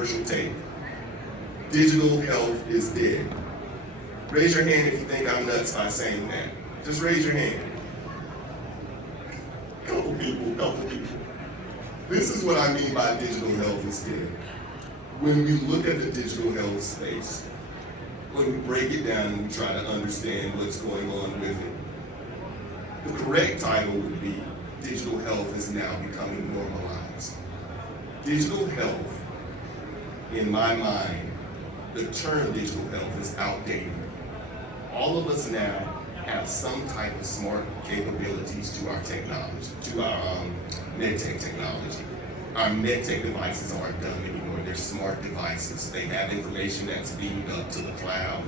controversial take. Digital health is dead. Raise your hand if you think I'm nuts by saying that. Just raise your hand. Couple people. This is what I mean by digital health is dead. When we look at the digital health space, when we break it down and we try to understand what's going on with it, the correct title would be digital health is now becoming normalized. Digital health, in my mind, the term digital health is outdated. All of us now have some type of smart capabilities to our technology, to our medtech technology. Our medtech devices aren't dumb anymore. They're smart devices. They have information that's beamed up to the cloud.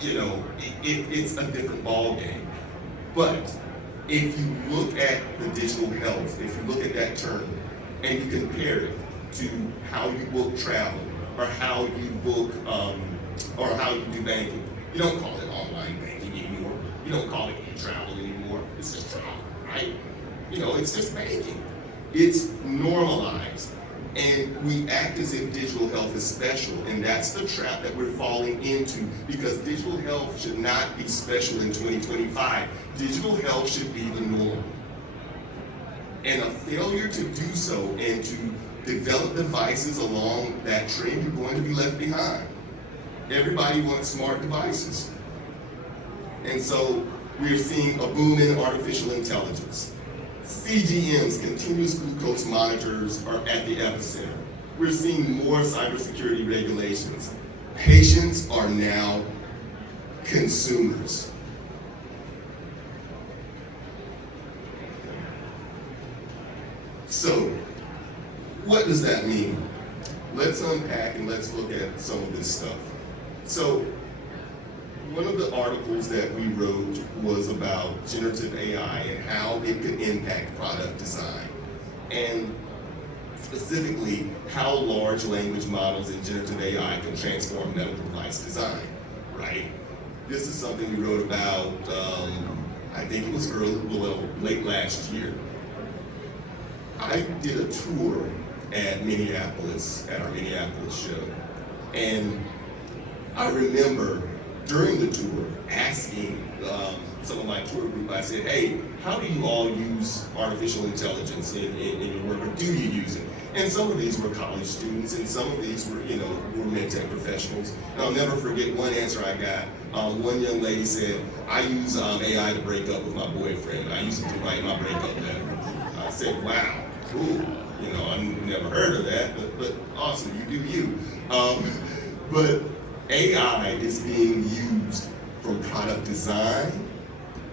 You know, it's a different ballgame. But if you look at the digital health, if you look at that term, and you compare it to how you book travel, or how you book, or how you do banking, you don't call it online banking anymore. You don't call it e-travel anymore. It's just travel, right? You know, it's just banking. It's normalized. And we act as if digital health is special, and that's the trap that we're falling into, because digital health should not be special in 2025. Digital health should be the norm. And a failure to do so and to develop devices along that trend, you're going to be left behind. Everybody wants smart devices. And so we're seeing a boom in artificial intelligence. CGMs, continuous glucose monitors, are at the epicenter. We're seeing more cybersecurity regulations. Patients are now consumers. So, what does that mean? Let's unpack and let's look at some of this stuff. So, one of the articles that we wrote was about generative AI and how it could impact product design. And specifically, how large language models and generative AI can transform medical device design, right? This is something we wrote about, I think it was late last year. I did a tour at Minneapolis, at our Minneapolis show. And I remember during the tour asking some of my tour group, I said, hey, how do you all use artificial intelligence in your work, or do you use it? And some of these were college students, and some of these were, were medtech professionals. And I'll never forget one answer I got. One young lady said, I use AI to break up with my boyfriend. I use it to write my breakup letter. I said, wow, cool. I never heard of that, but awesome, you do you. But AI is being used from product design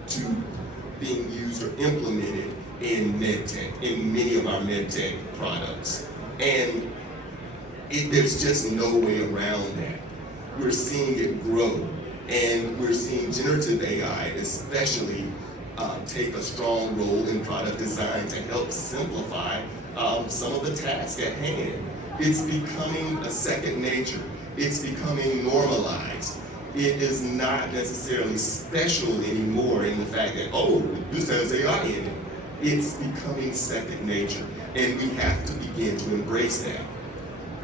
to being used or implemented in medtech, in many of our medtech products. And there's just no way around that. We're seeing it grow, and we're seeing generative AI especially take a strong role in product design to help simplify some of the tasks at hand. It's becoming a second nature. It's becoming normalized. It is not necessarily special anymore in the fact that, oh, this has AI in it. It's becoming second nature, and we have to begin to embrace that.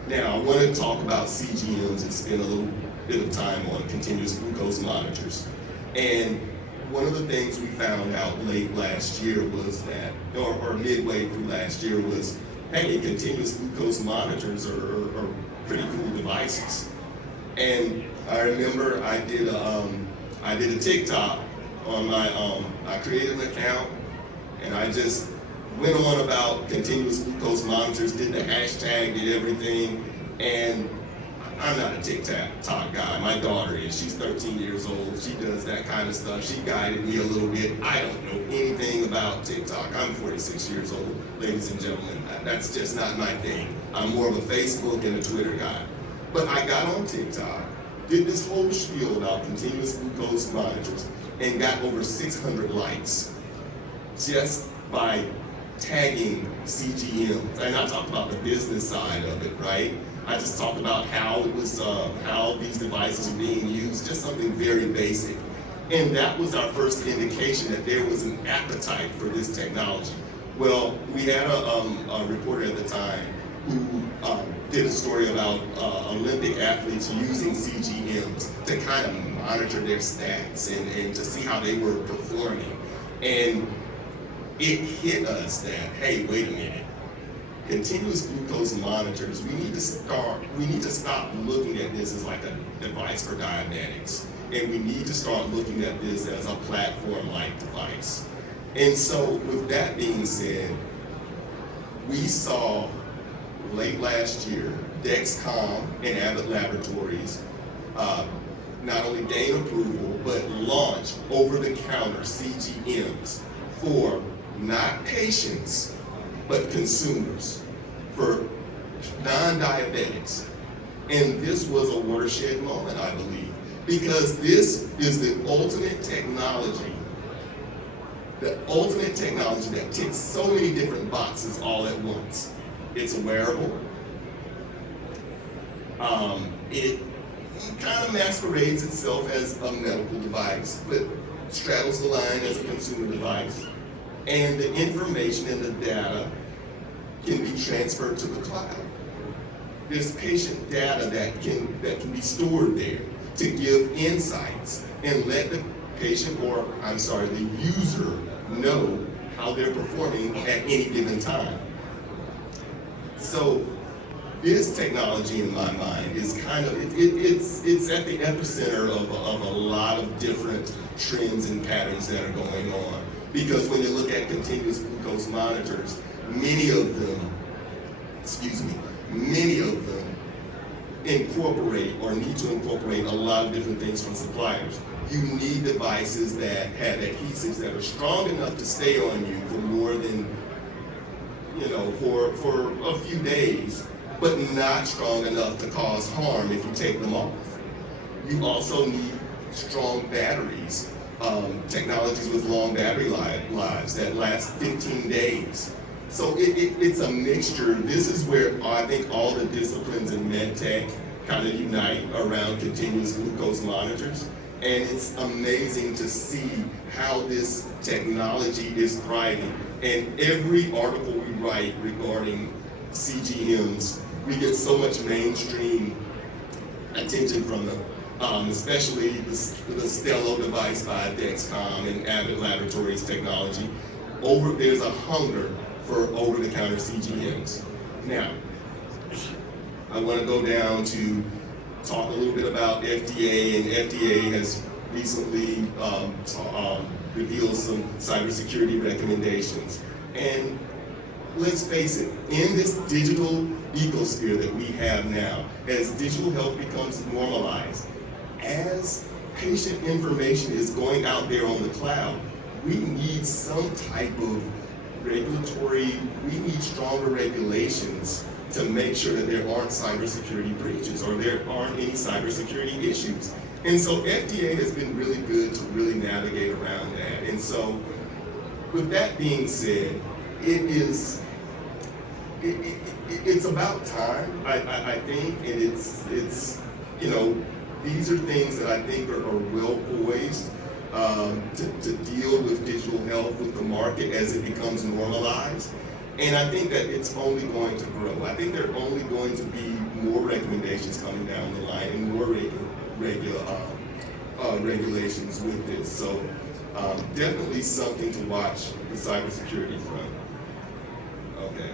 Now, I want to talk about CGMs and spend a little bit of time on continuous glucose monitors. And one of the things we found out late last year was that, or midway through last year, was, hey, continuous glucose monitors are pretty cool devices. And I remember I did a TikTok on my I created an account, and I just went on about continuous glucose monitors, did the hashtag, did everything. And I'm not a TikTok guy. My daughter is. She's 13 years old. She does that kind of stuff. She guided me a little bit. I don't know anything about TikTok. I'm 46 years old, ladies and gentlemen. That's just not my thing. I'm more of a Facebook and a Twitter guy. But I got on TikTok, did this whole spiel about continuous glucose monitors, and got over 600 likes just by tagging CGM. And I talked about the business side of it, right? I just talked about how it was, how these devices are being used, just something very basic. And that was our first indication that there was an appetite for this technology. Well, we had a reporter at the time, who did a story about Olympic athletes using CGMs to kind of monitor their stats and to see how they were performing. And it hit us that, hey, wait a minute, continuous glucose monitors, we need to stop looking at this as like a device for diabetics. And we need to start looking at this as a platform-like device. And so with that being said, we saw late last year, Dexcom and Abbott Laboratories not only gain approval, but launch over-the-counter CGMs for not patients, but consumers, for non-diabetics. And this was a watershed moment, I believe, because this is the ultimate technology that ticks so many different boxes all at once. It's a wearable. It kind of masquerades itself as a medical device, but straddles the line as a consumer device. And the information and the data can be transferred to the cloud. There's patient data that can be stored there to give insights and let the patient, or I'm sorry, the user know how they're performing at any given time. So this technology, in my mind, is kind of, it's at the epicenter of a lot of different trends and patterns that are going on. Because when you look at continuous glucose monitors, many of them incorporate or need to incorporate a lot of different things from suppliers. You need devices that have adhesives that are strong enough to stay on you for more than, for a few days, but not strong enough to cause harm if you take them off. You also need strong batteries, technologies with long battery lives that last 15 days. So it's a mixture. This is where I think all the disciplines in med tech kind of unite around continuous glucose monitors. And it's amazing to see how this technology is thriving. And every article we write regarding CGMs, we get so much mainstream attention from them, especially the Stelo device by Dexcom and Abbott Laboratories technology. There's a hunger for over-the-counter CGMs. Now, I want to go down to talk a little bit about FDA, and FDA has recently revealed some cybersecurity recommendations. And let's face it, in this digital ecosphere that we have now, as digital health becomes normalized, as patient information is going out there on the cloud, we need some type of we need stronger regulations to make sure that there aren't cybersecurity breaches or there aren't any cybersecurity issues. And so FDA has been really good to really navigate around that. And so with that being said, it's about time, I think, and it's these are things that I think are well poised to deal with digital health with the market as it becomes normalized. And I think that it's only going to grow. I think there are only going to be more recommendations coming down the line and more regulations with this. So definitely something to watch the cybersecurity front. Okay.